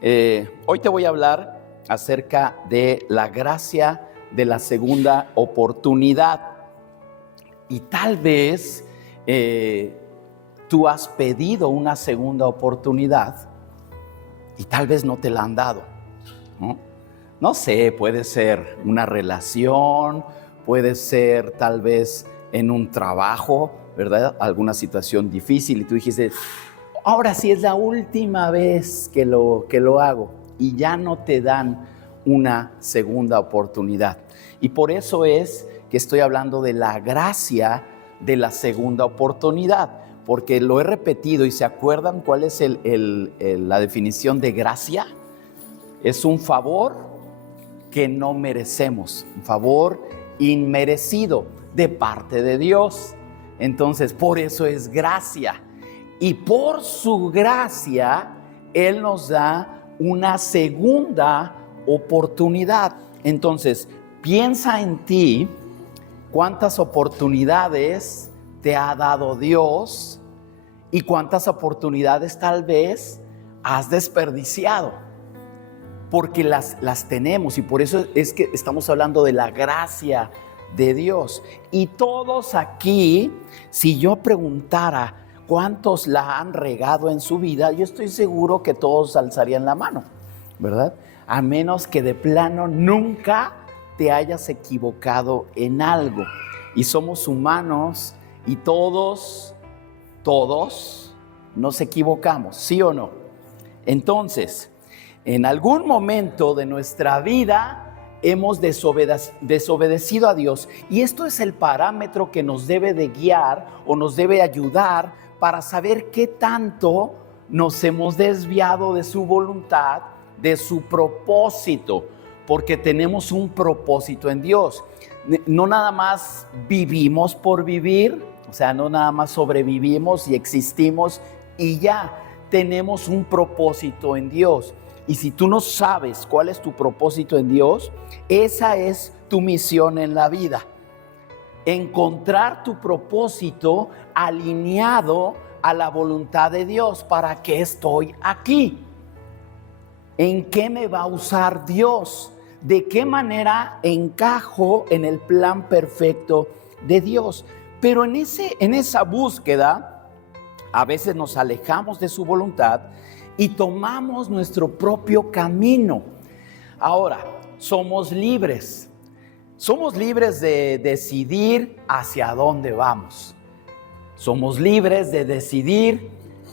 Hoy te voy a hablar acerca de la gracia de la segunda oportunidad. Y tal vez tú has pedido una segunda oportunidad y tal vez no te la han dado, ¿no? No sé, puede ser una relación, puede ser tal vez en un trabajo, ¿verdad? Alguna situación difícil y tú dijiste, ahora sí es la última vez que lo hago, y ya no te dan una segunda oportunidad. Y por eso es que estoy hablando de la gracia de la segunda oportunidad, porque lo he repetido. ¿Y se acuerdan cuál es la definición de gracia? Es un favor que no merecemos, un favor inmerecido de parte de Dios. Entonces, por eso es gracia. Y por su gracia, Él nos da una segunda oportunidad. Entonces, piensa en ti, cuántas oportunidades te ha dado Dios y cuántas oportunidades tal vez has desperdiciado. Porque las tenemos, y por eso es que estamos hablando de la gracia de Dios. Y todos aquí, si yo preguntara cuántos la han regado en su vida, yo estoy seguro que todos alzarían la mano, ¿verdad? A menos que de plano nunca te hayas equivocado en algo. Y somos humanos y todos nos equivocamos, ¿sí o no? Entonces, en algún momento de nuestra vida hemos desobedecido a Dios, y esto es el parámetro que nos debe de guiar o nos debe ayudar para saber qué tanto nos hemos desviado de su voluntad, de su propósito, porque tenemos un propósito en Dios. No nada más vivimos por vivir, o sea, no nada más sobrevivimos y existimos y ya. Tenemos un propósito en Dios. Y si tú no sabes cuál es tu propósito en Dios, esa es tu misión en la vida. Encontrar tu propósito alineado a la voluntad de Dios. ¿Para qué estoy aquí? ¿En qué me va a usar Dios? ¿De qué manera encajo en el plan perfecto de Dios? Pero en esa búsqueda, a veces nos alejamos de su voluntad y tomamos nuestro propio camino. Ahora, somos libres. Somos libres de decidir hacia dónde vamos. Somos libres de decidir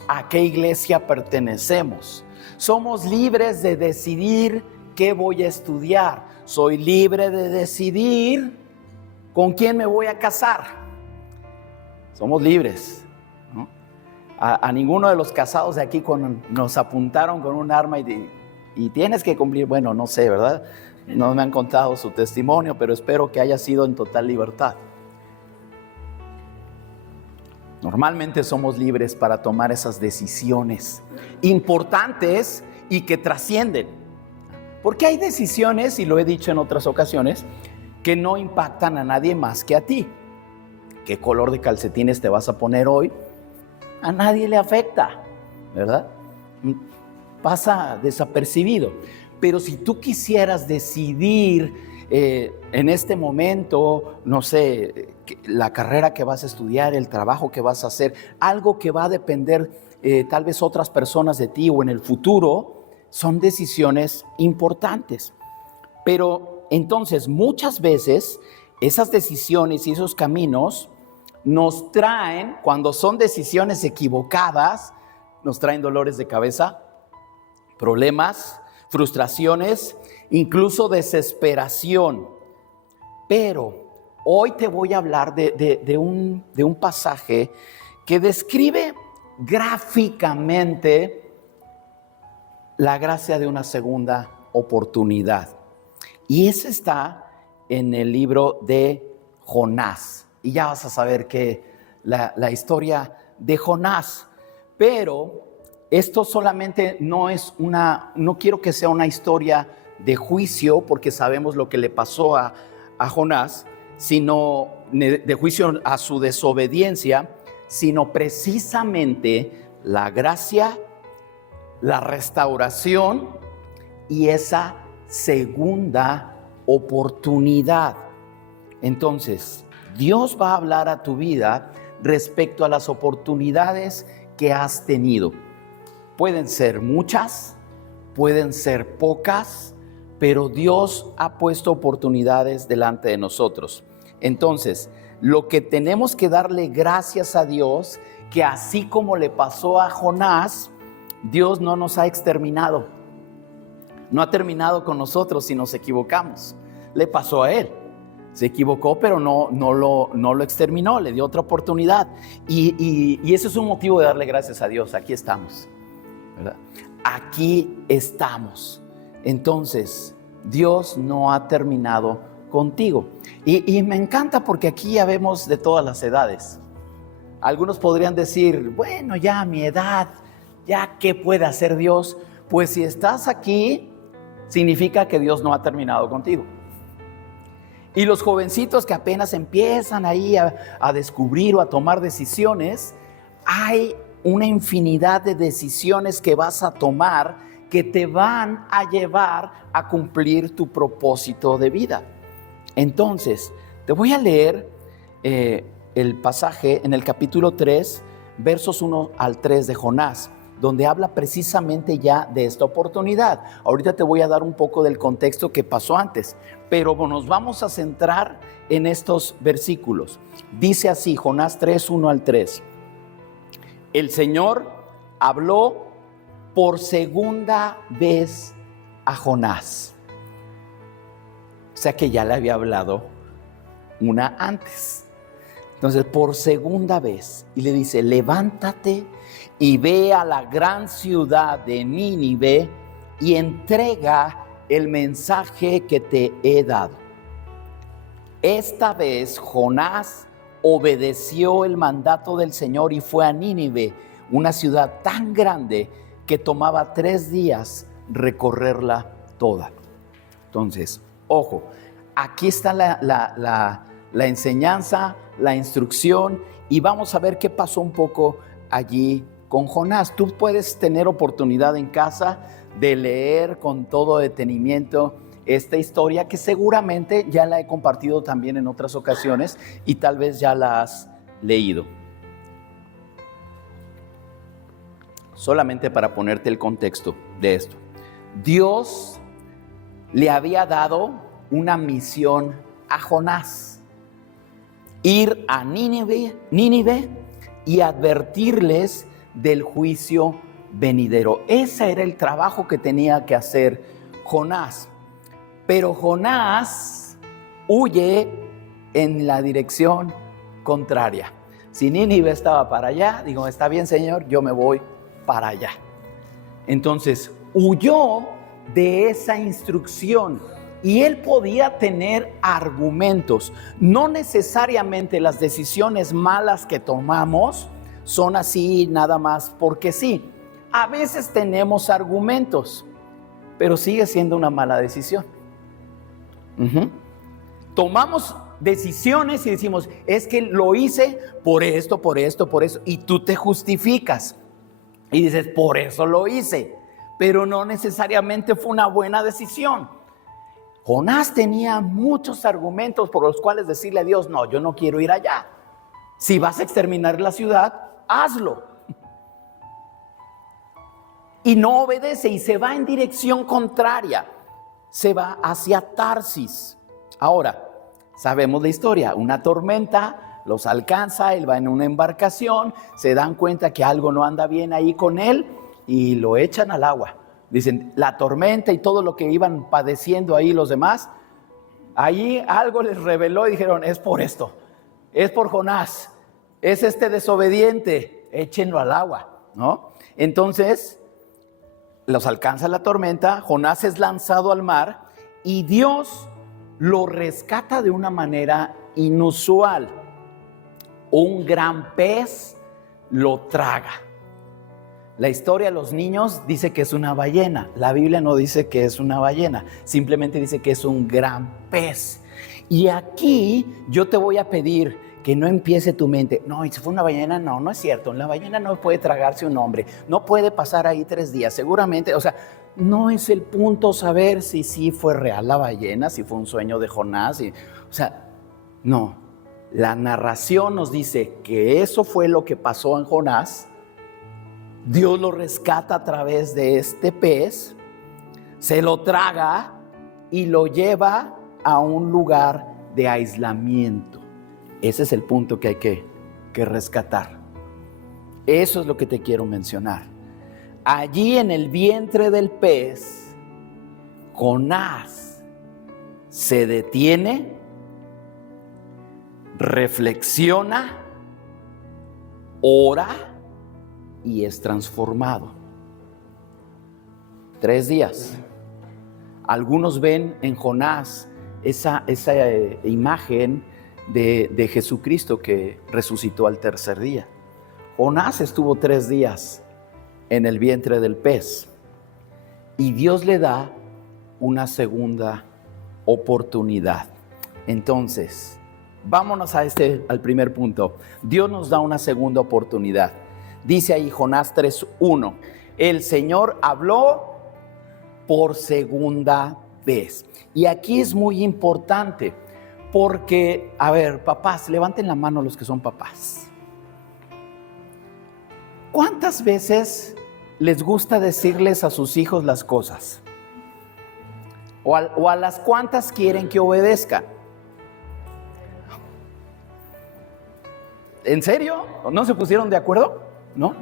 a qué iglesia pertenecemos. Somos libres de decidir qué voy a estudiar. Soy libre de decidir con quién me voy a casar. Somos libres. A ninguno de los casados de aquí nos apuntaron con un arma y tienes que cumplir, bueno, no sé, ¿verdad? No me han contado su testimonio, pero espero que haya sido en total libertad. Normalmente somos libres para tomar esas decisiones importantes y que trascienden. Porque hay decisiones, y lo he dicho en otras ocasiones, que no impactan a nadie más que a ti. ¿Qué color de calcetines te vas a poner hoy? A nadie le afecta, ¿verdad? Pasa desapercibido. Pero si tú quisieras decidir en este momento, no sé, la carrera que vas a estudiar, el trabajo que vas a hacer, algo que va a depender tal vez otras personas de ti o en el futuro, son decisiones importantes. Pero entonces muchas veces esas decisiones y esos caminos nos traen, cuando son decisiones equivocadas, nos traen dolores de cabeza, problemas, frustraciones, incluso desesperación. Pero hoy te voy a hablar de un pasaje que describe gráficamente la gracia de una segunda oportunidad. Y ese está en el libro de Jonás. Y ya vas a saber que la historia de Jonás. Pero esto solamente no quiero que sea una historia de juicio, porque sabemos lo que le pasó a Jonás, sino de juicio a su desobediencia, sino precisamente la gracia la restauración y esa segunda oportunidad. Entonces, Dios va a hablar a tu vida respecto a las oportunidades que has tenido. Pueden ser muchas, pueden ser pocas, pero Dios ha puesto oportunidades delante de nosotros. Entonces, lo que tenemos que darle gracias a Dios, que así como le pasó a Jonás, Dios no nos ha exterminado. No ha terminado con nosotros si nos equivocamos. Le pasó a él. Se equivocó, pero no lo exterminó, le dio otra oportunidad. Y ese es un motivo de darle gracias a Dios. Aquí estamos, ¿verdad? Aquí estamos. Entonces, Dios no ha terminado contigo. Y me encanta porque aquí ya vemos de todas las edades. Algunos podrían decir, bueno, ya a mi edad, ya ¿qué puede hacer Dios? Pues si estás aquí, significa que Dios no ha terminado contigo. Y los jovencitos que apenas empiezan ahí a descubrir o a tomar decisiones, hay una infinidad de decisiones que vas a tomar que te van a llevar a cumplir tu propósito de vida. Entonces, te voy a leer el pasaje en el capítulo 3, versos 1 al 3 de Jonás, donde habla precisamente ya de esta oportunidad. Ahorita te voy a dar un poco del contexto que pasó antes, pero nos vamos a centrar en estos versículos. Dice así, Jonás 3, 1 al 3. El Señor habló por segunda vez a Jonás. O sea que ya le había hablado una antes. Entonces, por segunda vez, y le dice, levántate y ve a la gran ciudad de Nínive y entrega el mensaje que te he dado. Esta vez Jonás obedeció el mandato del Señor y fue a Nínive, una ciudad tan grande que tomaba 3 días recorrerla toda. Entonces, ojo, aquí está la enseñanza, la instrucción, y vamos a ver qué pasó un poco allí con Jonás. Tú puedes tener oportunidad en casa de leer con todo detenimiento esta historia, que seguramente ya la he compartido también en otras ocasiones y tal vez ya la has leído. Solamente para ponerte el contexto de esto. Dios le había dado una misión a Jonás: ir a Nínive y advertirles del juicio venidero. Ese era el trabajo que tenía que hacer Jonás. Pero Jonás huye en la dirección contraria. Si Nínive estaba para allá, digo, está bien, Señor, yo me voy para allá. Entonces, huyó de esa instrucción. Y él podía tener argumentos. No necesariamente las decisiones malas que tomamos son así nada más porque sí. A veces tenemos argumentos, pero sigue siendo una mala decisión. Tomamos decisiones y decimos, es que lo hice por esto, y tú te justificas y dices, por eso lo hice, pero no necesariamente fue una buena decisión. Jonás tenía muchos argumentos por los cuales decirle a Dios, no, yo no quiero ir allá. Si vas a exterminar la ciudad, hazlo. Y no obedece y se va en dirección contraria. Se va hacia Tarsis. Ahora, sabemos la historia. Una tormenta los alcanza, él va en una embarcación, se dan cuenta que algo no anda bien ahí con él y lo echan al agua. Dicen, la tormenta y todo lo que iban padeciendo ahí los demás, ahí algo les reveló y dijeron, es por esto, es por Jonás, es este desobediente, échenlo al agua, ¿no? Entonces, los alcanza la tormenta, Jonás es lanzado al mar y Dios lo rescata de una manera inusual. Un gran pez lo traga. La historia de los niños dice que es una ballena. La Biblia no dice que es una ballena, simplemente dice que es un gran pez. Y aquí yo te voy a pedir que no empiece tu mente, no, y si fue una ballena, no, no es cierto, la ballena no puede tragarse un hombre, no puede pasar ahí 3 días, seguramente, o sea, no es el punto saber si sí fue real la ballena, si fue un sueño de Jonás, o sea, no, la narración nos dice que eso fue lo que pasó en Jonás, Dios lo rescata a través de este pez, se lo traga y lo lleva a un lugar de aislamiento. Ese es el punto que hay que rescatar. Eso es lo que te quiero mencionar. Allí en el vientre del pez, Jonás se detiene, reflexiona, ora y es transformado. 3 días. Algunos ven en Jonás esa imagen de Jesucristo que resucitó al 3er día. Jonás estuvo 3 días en el vientre del pez y Dios le da una segunda oportunidad. Entonces, vámonos al primer punto. Dios nos da una segunda oportunidad. Dice ahí Jonás 3:1, el Señor habló por segunda vez. Y aquí es muy importante porque, a ver, papás, levanten la mano los que son papás. ¿Cuántas veces les gusta decirles a sus hijos las cosas? ¿O a las cuántas quieren que obedezcan? ¿En serio? ¿No se pusieron de acuerdo? ¿No?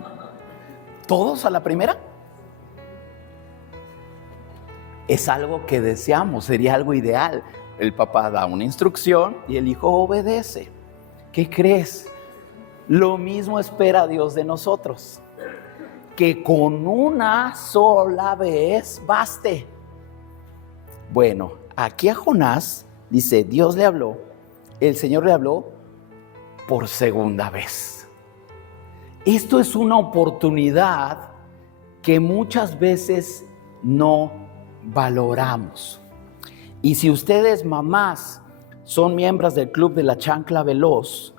¿Todos a la primera? Es algo que deseamos, sería algo ideal. El papá da una instrucción y el hijo obedece. ¿Qué crees? Lo mismo espera Dios de nosotros. Que con una sola vez baste. Bueno, aquí a Jonás dice, Dios le habló, el Señor le habló por segunda vez. Esto es una oportunidad que muchas veces no valoramos. Y si ustedes, mamás, son miembros del club de la chancla veloz,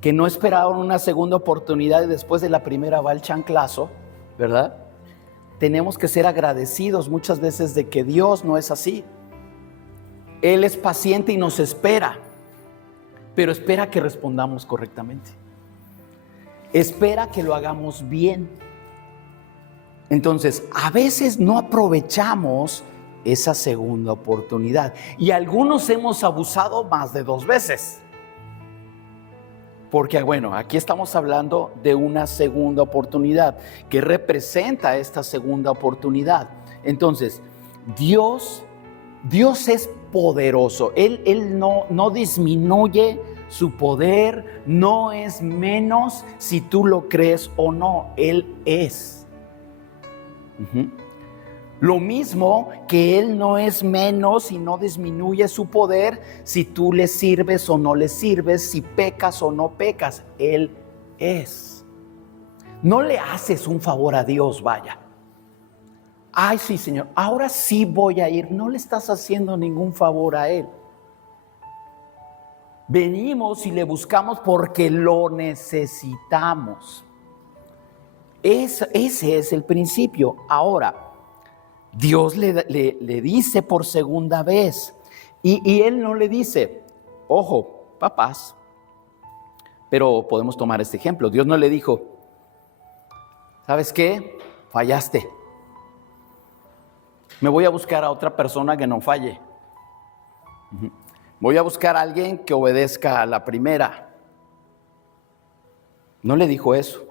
que no esperaron una segunda oportunidad y después de la primera va el chanclazo, ¿verdad? Tenemos que ser agradecidos muchas veces de que Dios no es así. Él es paciente y nos espera, pero espera que respondamos correctamente. Espera que lo hagamos bien. Entonces, a veces no aprovechamos esa segunda oportunidad. Y algunos hemos abusado más de 2 veces. Porque, bueno, aquí estamos hablando de una segunda oportunidad que representa esta segunda oportunidad. Entonces, Dios es poderoso. Él no disminuye su poder, no es menos si tú lo crees o no. Él es. Lo mismo que Él no es menos y no disminuye su poder si tú le sirves o no le sirves, si pecas o no pecas. Él es. No le haces un favor a Dios, vaya. Ay, sí, Señor, ahora sí voy a ir. No le estás haciendo ningún favor a Él. Venimos y le buscamos porque lo necesitamos. Ese es el principio. Ahora, Dios le dice por segunda vez y Él no le dice, ojo, papás, pero podemos tomar este ejemplo. Dios no le dijo, ¿sabes qué? Fallaste. Me voy a buscar a otra persona que no falle. Voy a buscar a alguien que obedezca a la primera. No le dijo eso.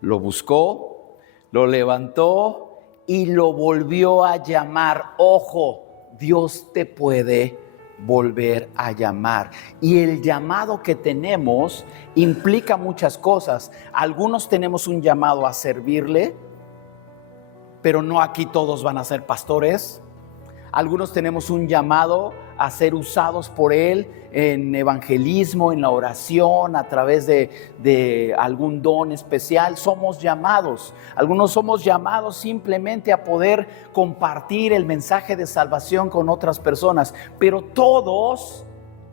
Lo buscó, lo levantó y lo volvió a llamar. Ojo, Dios te puede volver a llamar. Y el llamado que tenemos implica muchas cosas. Algunos tenemos un llamado a servirle, pero no aquí todos van a ser pastores. Algunos tenemos un llamado a ser usados por Él en evangelismo, en la oración, a través de algún don especial. Somos llamados. Algunos somos llamados simplemente a poder compartir el mensaje de salvación con otras personas. Pero todos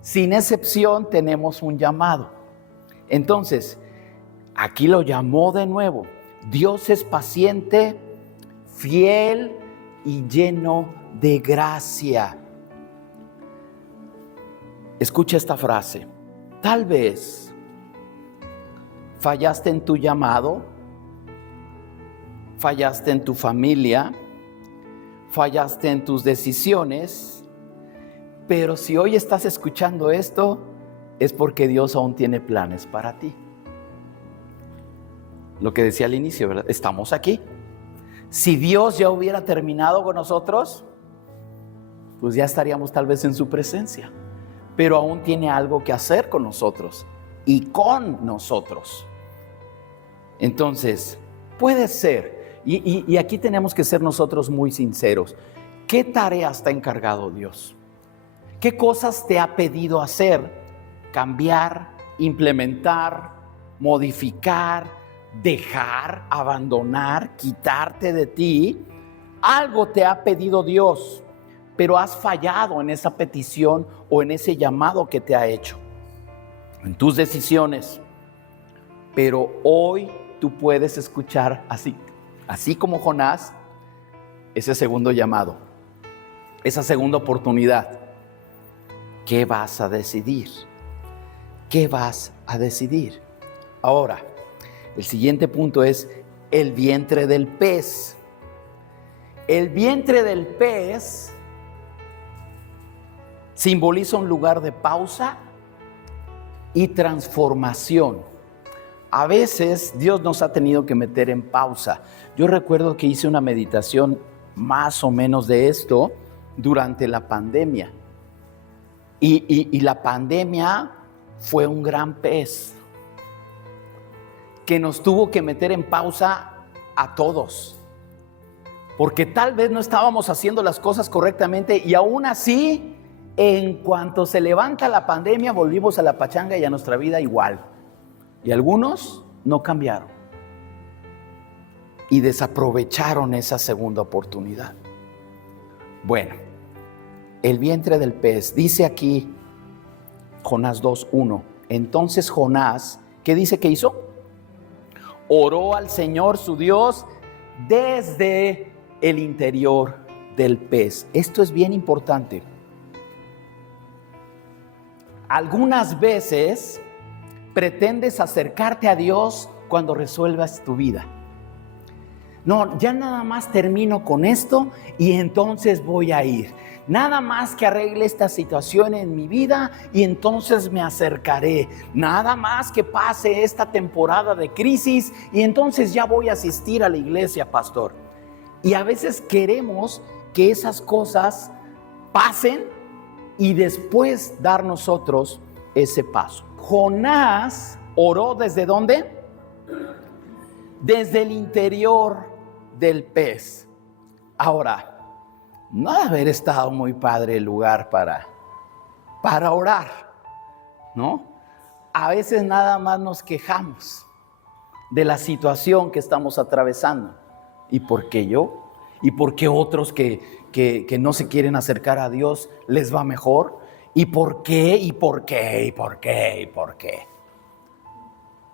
sin excepción tenemos un llamado. Entonces, aquí lo llamó de nuevo. Dios es paciente, fiel y lleno de gracia. Escucha esta frase. Tal vez fallaste en tu llamado, fallaste en tu familia, fallaste en tus decisiones, pero si hoy estás escuchando esto, es porque Dios aún tiene planes para ti. Lo que decía al inicio, ¿verdad? Estamos aquí. Si Dios ya hubiera terminado con nosotros, pues ya estaríamos tal vez en su presencia. Pero aún tiene algo que hacer con nosotros y con nosotros. Entonces, puede ser, y aquí tenemos que ser nosotros muy sinceros. ¿Qué tarea está encargado Dios? ¿Qué cosas te ha pedido hacer? Cambiar, implementar, modificar, dejar, abandonar, quitarte de ti. Algo te ha pedido Dios, pero has fallado en esa petición o en ese llamado que te ha hecho, en tus decisiones. Pero hoy tú puedes escuchar así como Jonás, ese segundo llamado, esa segunda oportunidad. ¿Qué vas a decidir? ¿Qué vas a decidir? Ahora, el siguiente punto es el vientre del pez. El vientre del pez simboliza un lugar de pausa y transformación. A veces Dios nos ha tenido que meter en pausa. Yo recuerdo que hice una meditación más o menos de esto durante la pandemia. Y la pandemia fue un gran pez que nos tuvo que meter en pausa a todos. Porque tal vez no estábamos haciendo las cosas correctamente y aún así, en cuanto se levanta la pandemia, volvimos a la pachanga y a nuestra vida igual. Y algunos no cambiaron y desaprovecharon esa segunda oportunidad. Bueno, el vientre del pez, dice aquí Jonás 2:1. Entonces Jonás, ¿qué dice que hizo? Oró al Señor su Dios desde el interior del pez. Esto es bien importante. Algunas veces pretendes acercarte a Dios cuando resuelvas tu vida. No, ya nada más termino con esto y entonces voy a ir. Nada más que arregle esta situación en mi vida y entonces me acercaré. Nada más que pase esta temporada de crisis y entonces ya voy a asistir a la iglesia, pastor. Y a veces queremos que esas cosas pasen y después dar nosotros ese paso. Jonás oró ¿desde dónde? Desde el interior del pez. Ahora, no ha de haber estado muy padre el lugar para orar, ¿no? A veces nada más nos quejamos de la situación que estamos atravesando. ¿Y por qué yo? ¿Y por qué otros que no se quieren acercar a Dios les va mejor? ¿Y por qué? ¿Y por qué? ¿Y por qué? ¿Y por qué?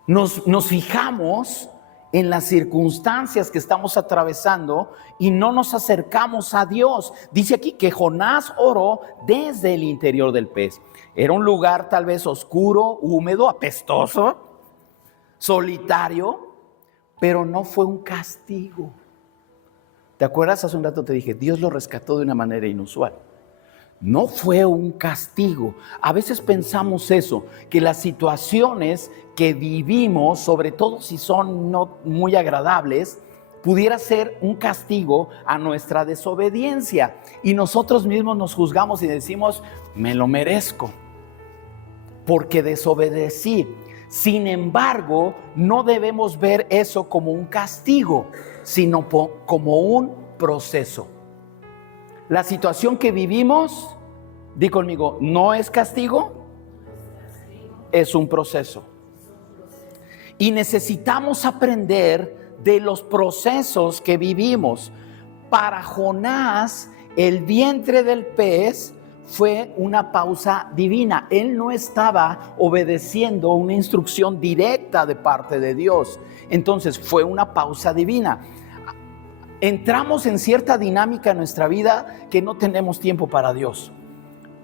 Nos fijamos en las circunstancias que estamos atravesando y no nos acercamos a Dios. Dice aquí que Jonás oró desde el interior del pez. Era un lugar tal vez oscuro, húmedo, apestoso, solitario, pero no fue un castigo. ¿Te acuerdas? Hace un rato te dije, Dios lo rescató de una manera inusual. No fue un castigo. A veces pensamos eso, que las situaciones que vivimos, sobre todo si son no muy agradables, pudiera ser un castigo a nuestra desobediencia. Y nosotros mismos nos juzgamos y decimos, me lo merezco, porque desobedecí. Sin embargo, no debemos ver eso como un castigo, sino como un proceso. La situación que vivimos, di conmigo, no es castigo, es un proceso. Y necesitamos aprender de los procesos que vivimos. Para Jonás, el vientre del pez fue una pausa divina. Él no estaba obedeciendo una instrucción directa de parte de Dios. Entonces fue una pausa divina. Entramos en cierta dinámica en nuestra vida que no tenemos tiempo para Dios.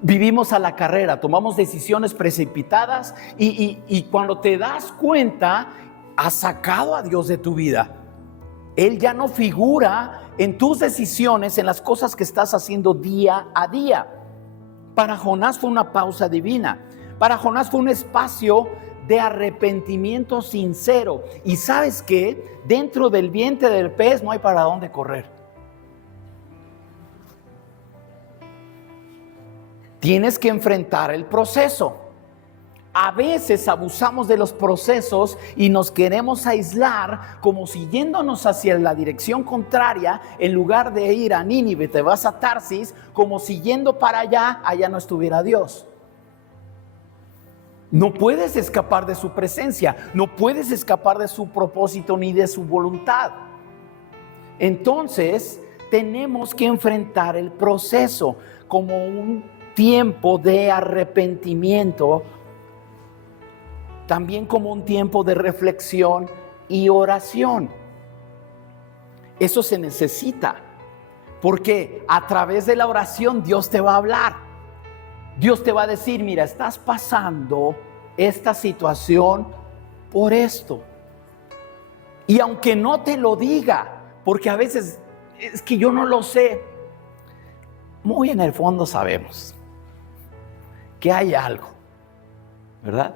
Vivimos a la carrera, tomamos decisiones precipitadas y cuando te das cuenta, has sacado a Dios de tu vida. Él ya no figura en tus decisiones, en las cosas que estás haciendo día a día. Para Jonás fue una pausa divina. Para Jonás fue un espacio de arrepentimiento sincero. Y ¿sabes qué? Dentro del vientre del pez no hay para dónde correr. Tienes que enfrentar el proceso. A veces abusamos de los procesos y nos queremos aislar, como siguiéndonos hacia la dirección contraria. En lugar de ir a Nínive, te vas a Tarsis, como siguiendo para allá no estuviera Dios. No puedes escapar de su presencia, no puedes escapar de su propósito ni de su voluntad. Entonces, tenemos que enfrentar el proceso como un tiempo de arrepentimiento, también como un tiempo de reflexión y oración. Eso se necesita, porque a través de la oración Dios te va a hablar. Dios te va a decir, mira, estás pasando esta situación por esto. Y aunque no te lo diga, porque a veces es que yo no lo sé, muy en el fondo sabemos que hay algo, ¿verdad?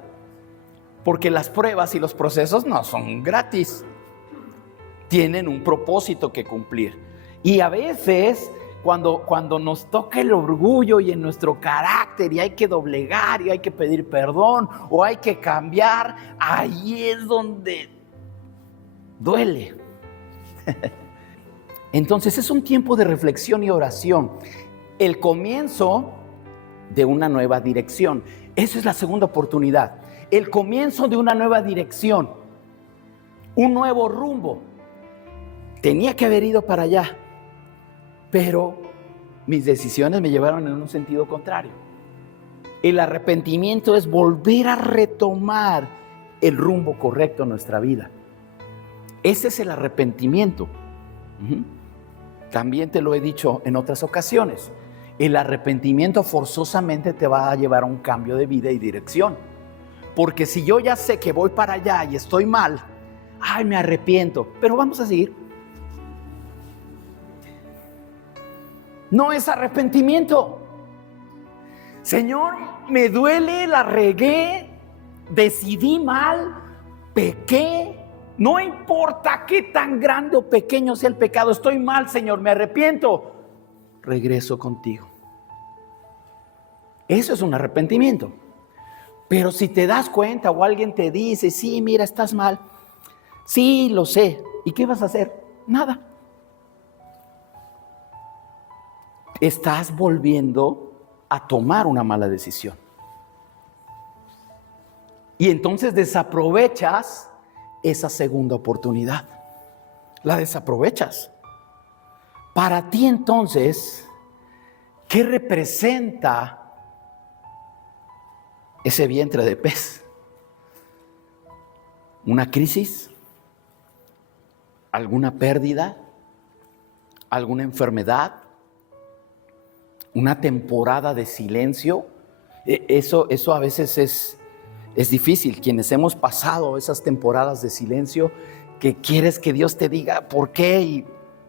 Porque las pruebas y los procesos no son gratis. Tienen un propósito que cumplir. Y a veces, cuando nos toca el orgullo y en nuestro carácter y hay que doblegar y hay que pedir perdón o hay que cambiar, ahí es donde duele. Entonces es un tiempo de reflexión y oración. El comienzo de una nueva dirección. Esa es la segunda oportunidad. El comienzo de una nueva dirección, un nuevo rumbo. Tenía que haber ido para allá, pero mis decisiones me llevaron en un sentido contrario. El arrepentimiento es volver a retomar el rumbo correcto en nuestra vida. Ese es el arrepentimiento. También te lo he dicho en otras ocasiones. El arrepentimiento forzosamente te va a llevar a un cambio de vida y dirección. Porque si yo ya sé que voy para allá y estoy mal, me arrepiento, pero vamos a seguir. No es arrepentimiento. Señor, me duele, la regué, decidí mal, pequé. No importa qué tan grande o pequeño sea el pecado, estoy mal, Señor, me arrepiento. Regreso contigo. Eso es un arrepentimiento. Pero si te das cuenta o alguien te dice, sí, mira, estás mal. Sí, lo sé. ¿Y qué vas a hacer? Nada. Estás volviendo a tomar una mala decisión. Y entonces desaprovechas esa segunda oportunidad. La desaprovechas. Para ti entonces, ¿qué representa ese vientre de pez? ¿Una crisis? ¿Alguna pérdida? ¿Alguna enfermedad? ¿Una temporada de silencio? Eso a veces es difícil. Quienes hemos pasado esas temporadas de silencio, que quieres que Dios te diga por qué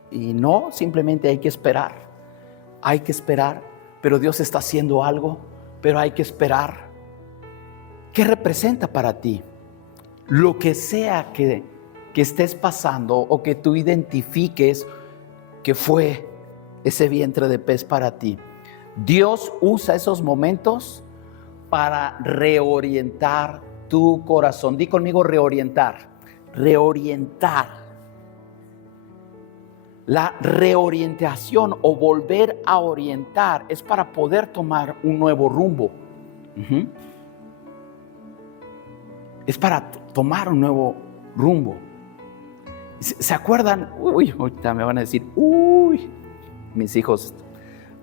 y no, simplemente hay que esperar. Hay que esperar, pero Dios está haciendo algo, pero hay que esperar. ¿Qué representa para ti? Lo que sea que estés pasando o que tú identifiques que fue ese vientre de pez para ti. Dios usa esos momentos para reorientar tu corazón. Di conmigo reorientar. Reorientar. La reorientación o volver a orientar es para poder tomar un nuevo rumbo. Es para tomar un nuevo rumbo. ¿Se acuerdan? Ahorita me van a decir, mis hijos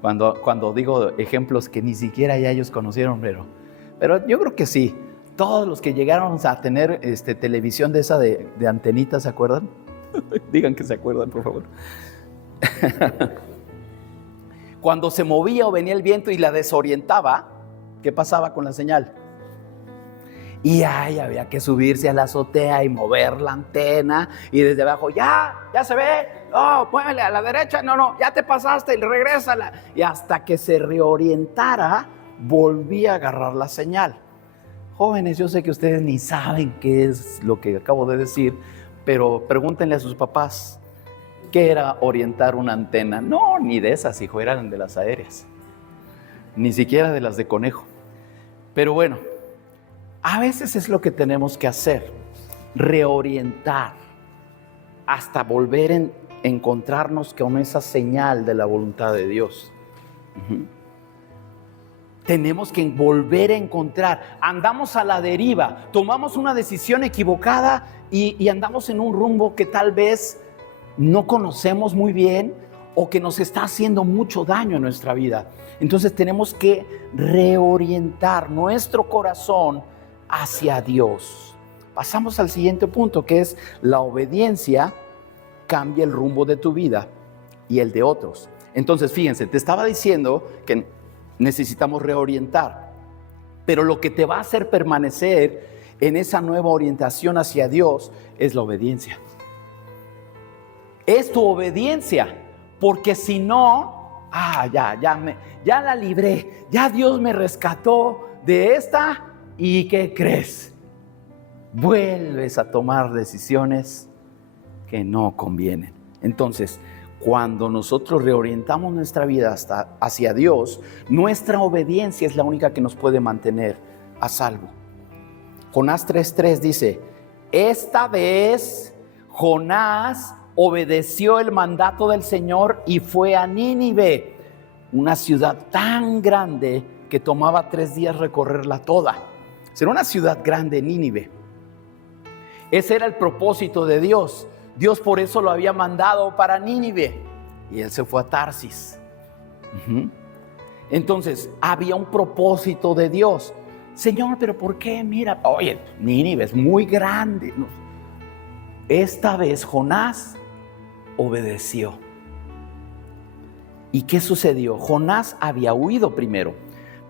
Cuando digo ejemplos que ni siquiera ya ellos conocieron, pero yo creo que sí. Todos los que llegaron a tener televisión de esa de antenitas, ¿se acuerdan? Digan que se acuerdan, por favor. Cuando se movía o venía el viento y la desorientaba, ¿qué pasaba con la señal? Y había que subirse a la azotea y mover la antena, y desde abajo, ya se ve, no, muévele a la derecha, no, ya te pasaste y regrésala. Y hasta que se reorientara, volvía a agarrar la señal. Jóvenes, yo sé que ustedes ni saben qué es lo que acabo de decir, pero pregúntenle a sus papás, ¿qué era orientar una antena? No, ni de esas, hijo, eran de las aéreas, ni siquiera de las de conejo. Pero bueno, a veces es lo que tenemos que hacer, reorientar hasta volver a encontrarnos con esa señal de la voluntad de Dios. Tenemos que volver a encontrar. Andamos a la deriva, tomamos una decisión equivocada y andamos en un rumbo que tal vez no conocemos muy bien o que nos está haciendo mucho daño en nuestra vida. Entonces tenemos que reorientar nuestro corazón hacia Dios. Pasamos al siguiente punto, que es la obediencia cambia el rumbo de tu vida y el de otros. Entonces, fíjense, te estaba diciendo que necesitamos reorientar, pero lo que te va a hacer permanecer en esa nueva orientación hacia Dios es la obediencia. Es tu obediencia, porque si no, ya la libré, ya Dios me rescató de esta, ¿y qué crees? Vuelves a tomar decisiones que no convienen. Entonces, cuando nosotros reorientamos nuestra vida hacia Dios, nuestra obediencia es la única que nos puede mantener a salvo. Jonás 3:3 dice, esta vez Jonás obedeció el mandato del Señor y fue a Nínive, una ciudad tan grande que tomaba 3 días recorrerla toda. Era una ciudad grande, Nínive. Ese era el propósito de Dios. Dios por eso lo había mandado para Nínive y él se fue a Tarsis. Entonces había un propósito de Dios. Señor, pero ¿por qué? Mira, oye, Nínive es muy grande. Esta vez Jonás obedeció. ¿Y qué sucedió? Jonás había huido primero,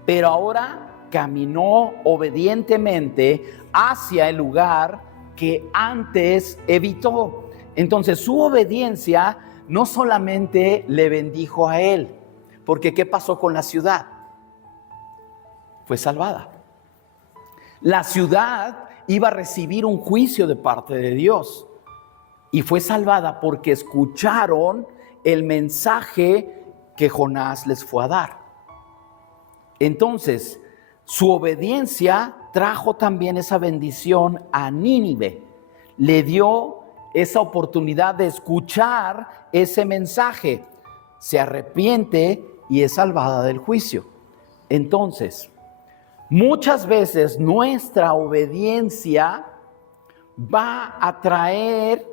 pero ahora caminó obedientemente hacia el lugar que antes evitó. Entonces su obediencia no solamente le bendijo a él, porque ¿qué pasó con la ciudad? Fue salvada. La ciudad iba a recibir un juicio de parte de Dios y fue salvada porque escucharon el mensaje que Jonás les fue a dar. Entonces, su obediencia trajo también esa bendición a Nínive. Le dio esa oportunidad de escuchar ese mensaje. Se arrepiente y es salvada del juicio. Entonces, muchas veces nuestra obediencia va a traer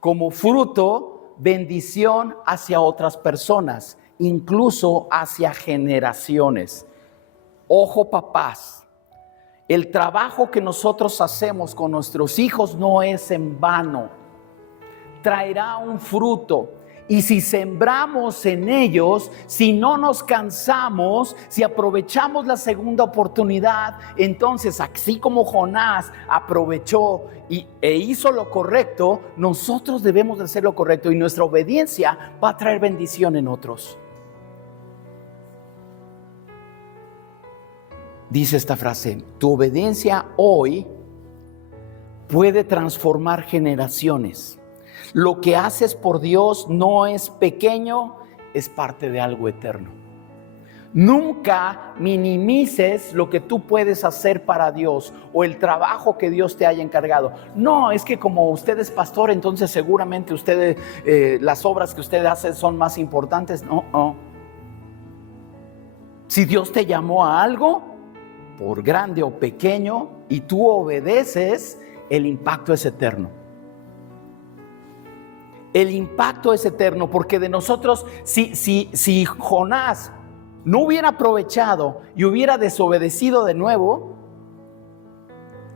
como fruto bendición hacia otras personas, incluso hacia generaciones. Ojo, papás, el trabajo que nosotros hacemos con nuestros hijos no es en vano. Traerá un fruto. Y si sembramos en ellos, si no nos cansamos, si aprovechamos la segunda oportunidad, entonces así como Jonás aprovechó e hizo lo correcto, nosotros debemos de hacer lo correcto y nuestra obediencia va a traer bendición en otros. Dice esta frase, tu obediencia hoy puede transformar generaciones. Lo que haces por Dios no es pequeño, es parte de algo eterno. Nunca minimices lo que tú puedes hacer para Dios o el trabajo que Dios te haya encargado. No, es que como usted es pastor, entonces seguramente las obras que usted hace son más importantes. No. Si Dios te llamó a algo, por grande o pequeño, y tú obedeces, el impacto es eterno. El impacto es eterno, porque de nosotros, si Jonás no hubiera aprovechado y hubiera desobedecido de nuevo,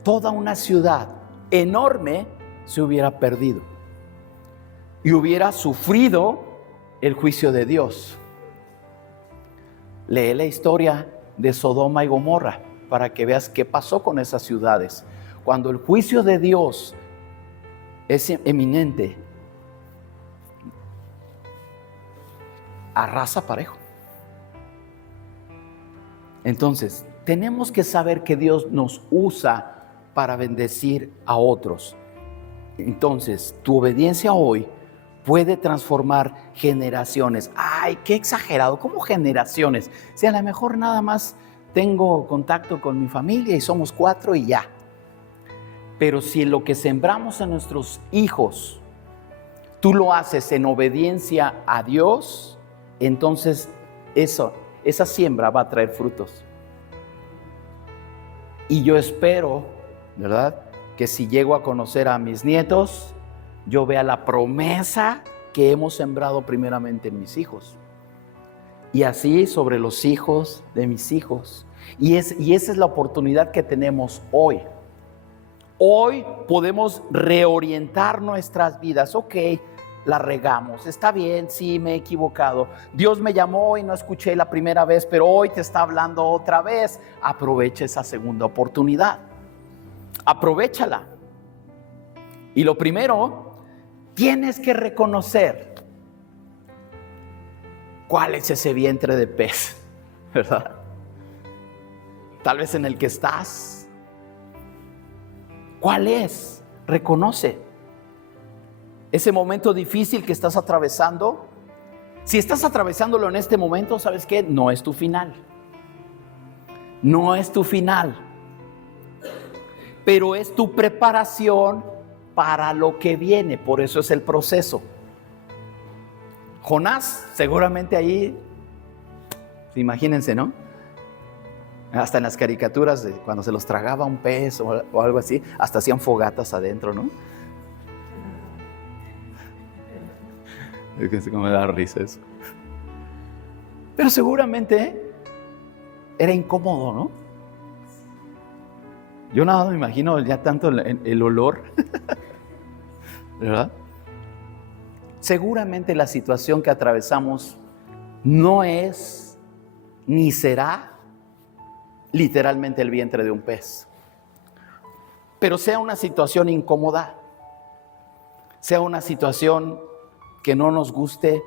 toda una ciudad enorme se hubiera perdido y hubiera sufrido el juicio de Dios. Lee la historia de Sodoma y Gomorra para que veas qué pasó con esas ciudades. Cuando el juicio de Dios es eminente, arrasa parejo. Entonces, tenemos que saber que Dios nos usa para bendecir a otros. Entonces, tu obediencia hoy puede transformar generaciones. ¡Ay, qué exagerado! ¿Cómo generaciones? Si a lo mejor nada más tengo contacto con mi familia y somos 4 y ya. Pero si lo que sembramos en nuestros hijos, tú lo haces en obediencia a Dios, entonces esa siembra va a traer frutos. Y yo espero, ¿verdad?, que si llego a conocer a mis nietos, yo vea la promesa que hemos sembrado primeramente en mis hijos. Y así sobre los hijos de mis hijos. Y esa es la oportunidad que tenemos hoy. Hoy podemos reorientar nuestras vidas. Ok, la regamos, está bien, sí, me he equivocado. Dios me llamó y no escuché la primera vez, pero hoy te está hablando otra vez. Aprovecha esa segunda oportunidad. Aprovéchala. Y lo primero, tienes que reconocer cuál es ese vientre de pez, ¿verdad? Tal vez en el que estás. ¿Cuál es? Reconoce ese momento difícil que estás atravesando. Si estás atravesándolo en este momento, ¿sabes qué? No es tu final. No es tu final. Pero es tu preparación para lo que viene. Por eso es el proceso. Jonás, seguramente ahí, imagínense, ¿no? Hasta en las caricaturas de cuando se los tragaba un pez o algo así, hasta hacían fogatas adentro, ¿no? Es que me da risa eso. Pero seguramente era incómodo, ¿no? Yo nada me imagino ya tanto el olor, ¿verdad? Seguramente la situación que atravesamos no es ni será literalmente el vientre de un pez. Pero sea una situación incómoda, sea una situación que no nos guste,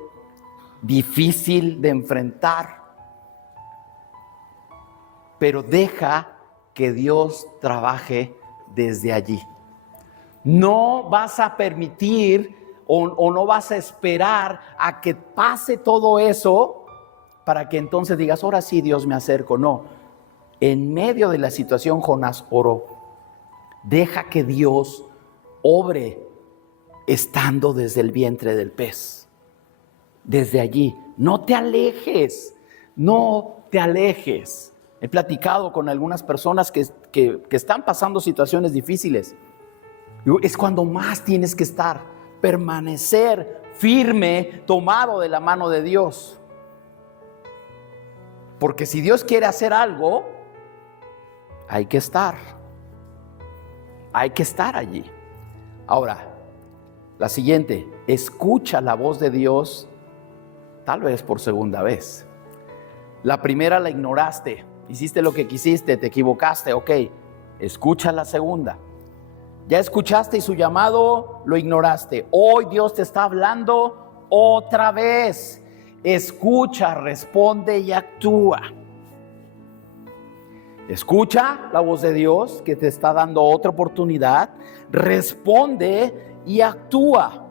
difícil de enfrentar, pero deja que Dios trabaje desde allí. No vas a permitir o no vas a esperar a que pase todo eso para que entonces digas, ahora sí Dios me acerco. No, en medio de la situación Jonás oró. Deja que Dios obre estando desde el vientre del pez. Desde allí, no te alejes, no te alejes. He platicado con algunas personas que están pasando situaciones difíciles. Es cuando más tienes que estar, permanecer firme, tomado de la mano de Dios. Porque si Dios quiere hacer algo, hay que estar allí. Ahora, la siguiente, escucha la voz de Dios, tal vez por segunda vez. La primera la ignoraste, hiciste lo que quisiste, te equivocaste, ok, escucha la segunda. Ya escuchaste su llamado, lo ignoraste. Hoy Dios te está hablando otra vez. Escucha, responde y actúa. Escucha la voz de Dios que te está dando otra oportunidad. Responde y actúa.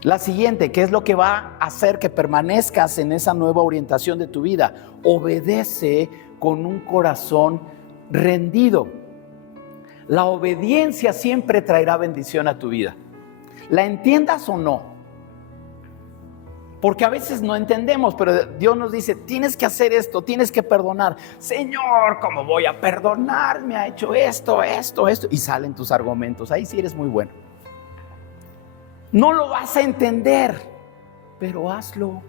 La siguiente, ¿qué es lo que va a hacer que permanezcas en esa nueva orientación de tu vida? Obedece con un corazón rendido. La obediencia siempre traerá bendición a tu vida. ¿La entiendas o no? Porque a veces no entendemos, pero Dios nos dice, tienes que hacer esto, tienes que perdonar. Señor, ¿cómo voy a perdonar? Me ha hecho esto. Y salen tus argumentos. Ahí sí eres muy bueno. No lo vas a entender, pero hazlo.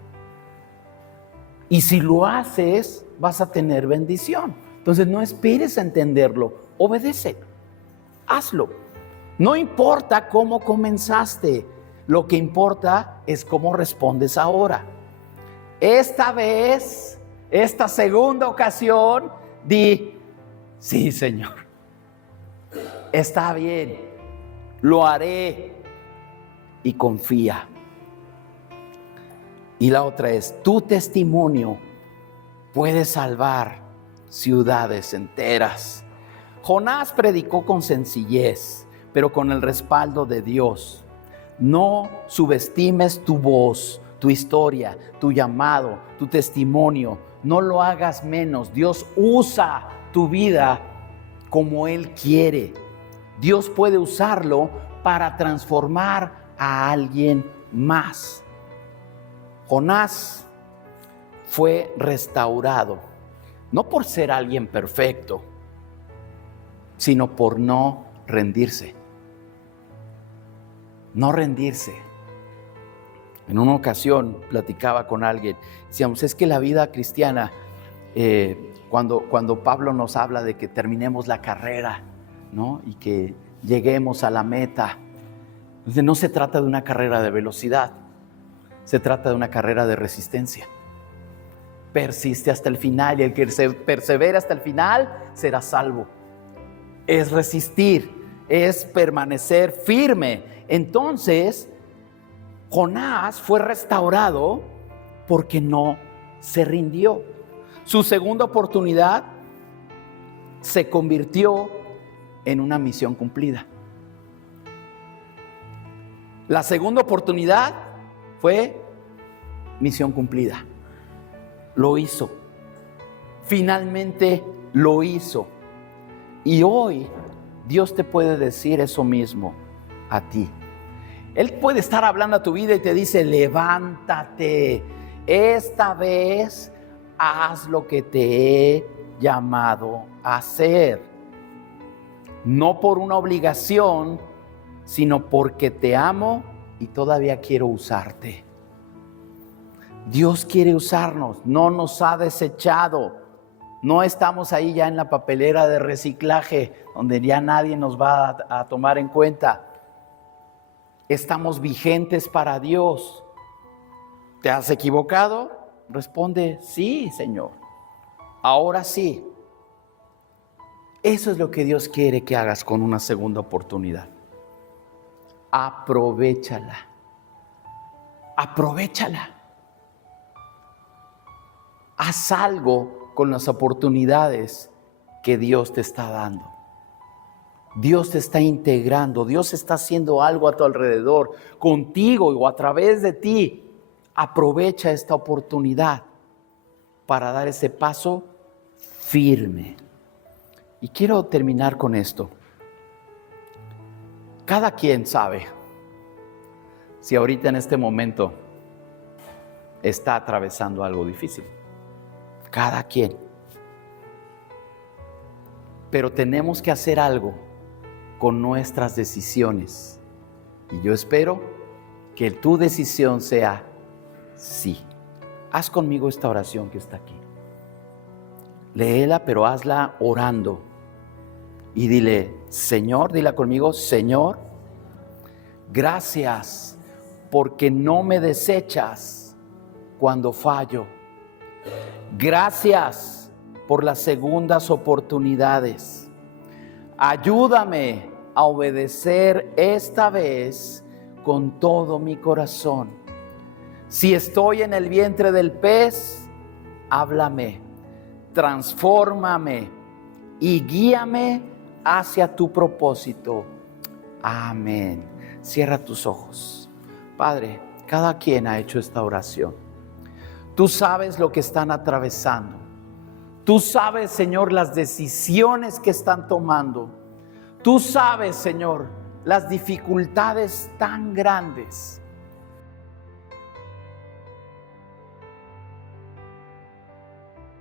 Y si lo haces, vas a tener bendición. Entonces no esperes a entenderlo, obedece, hazlo. No importa cómo comenzaste, lo que importa es cómo respondes ahora. Esta vez, esta segunda ocasión, di, sí, Señor, está bien, lo haré, y confía. Y la otra es, tu testimonio puede salvar ciudades enteras. Jonás predicó con sencillez, pero con el respaldo de Dios. No subestimes tu voz, tu historia, tu llamado, tu testimonio. No lo hagas menos. Dios usa tu vida como Él quiere. Dios puede usarlo para transformar a alguien más. Jonás fue restaurado, no por ser alguien perfecto, sino por no rendirse. No rendirse. En una ocasión platicaba con alguien, decíamos, es que la vida cristiana, cuando Pablo nos habla de que terminemos la carrera, ¿no? Y que lleguemos a la meta, entonces no se trata de una carrera de velocidad, se trata de una carrera de resistencia. Persiste hasta el final, y el que se persevera hasta el final será salvo. Es resistir, es permanecer firme. Entonces, Jonás fue restaurado porque no se rindió. Su segunda oportunidad se convirtió en una misión cumplida. La segunda oportunidad fue misión cumplida. Lo hizo. Finalmente lo hizo. Y hoy Dios te puede decir eso mismo a ti. Él puede estar hablando a tu vida y te dice, levántate. Esta vez haz lo que te he llamado a hacer. No por una obligación, sino porque te amo y todavía quiero usarte. Dios quiere usarnos, no nos ha desechado. No estamos ahí ya en la papelera de reciclaje, donde ya nadie nos va a tomar en cuenta. Estamos vigentes para Dios. ¿Te has equivocado? Responde, sí, Señor. Ahora sí. Eso es lo que Dios quiere que hagas con una segunda oportunidad. Aprovéchala. Aprovéchala. Haz algo con las oportunidades que Dios te está dando. Dios te está integrando, Dios está haciendo algo a tu alrededor, contigo o a través de ti. Aprovecha esta oportunidad para dar ese paso firme. Y quiero terminar con esto. Cada quien sabe si ahorita en este momento está atravesando algo difícil. Cada quien. Pero tenemos que hacer algo con nuestras decisiones. Y yo espero que tu decisión sea sí. Haz conmigo esta oración que está aquí. Léela, pero hazla orando. Y dile, Señor, dila conmigo, Señor, gracias porque no me desechas cuando fallo. Gracias por las segundas oportunidades. Ayúdame a obedecer esta vez con todo mi corazón. Si estoy en el vientre del pez, háblame, transfórmame y guíame hacia tu propósito. Amén. Cierra tus ojos. Padre, cada quien ha hecho esta oración. Tú sabes lo que están atravesando. Tú sabes, Señor, las decisiones que están tomando. Tú sabes, Señor, las dificultades tan grandes.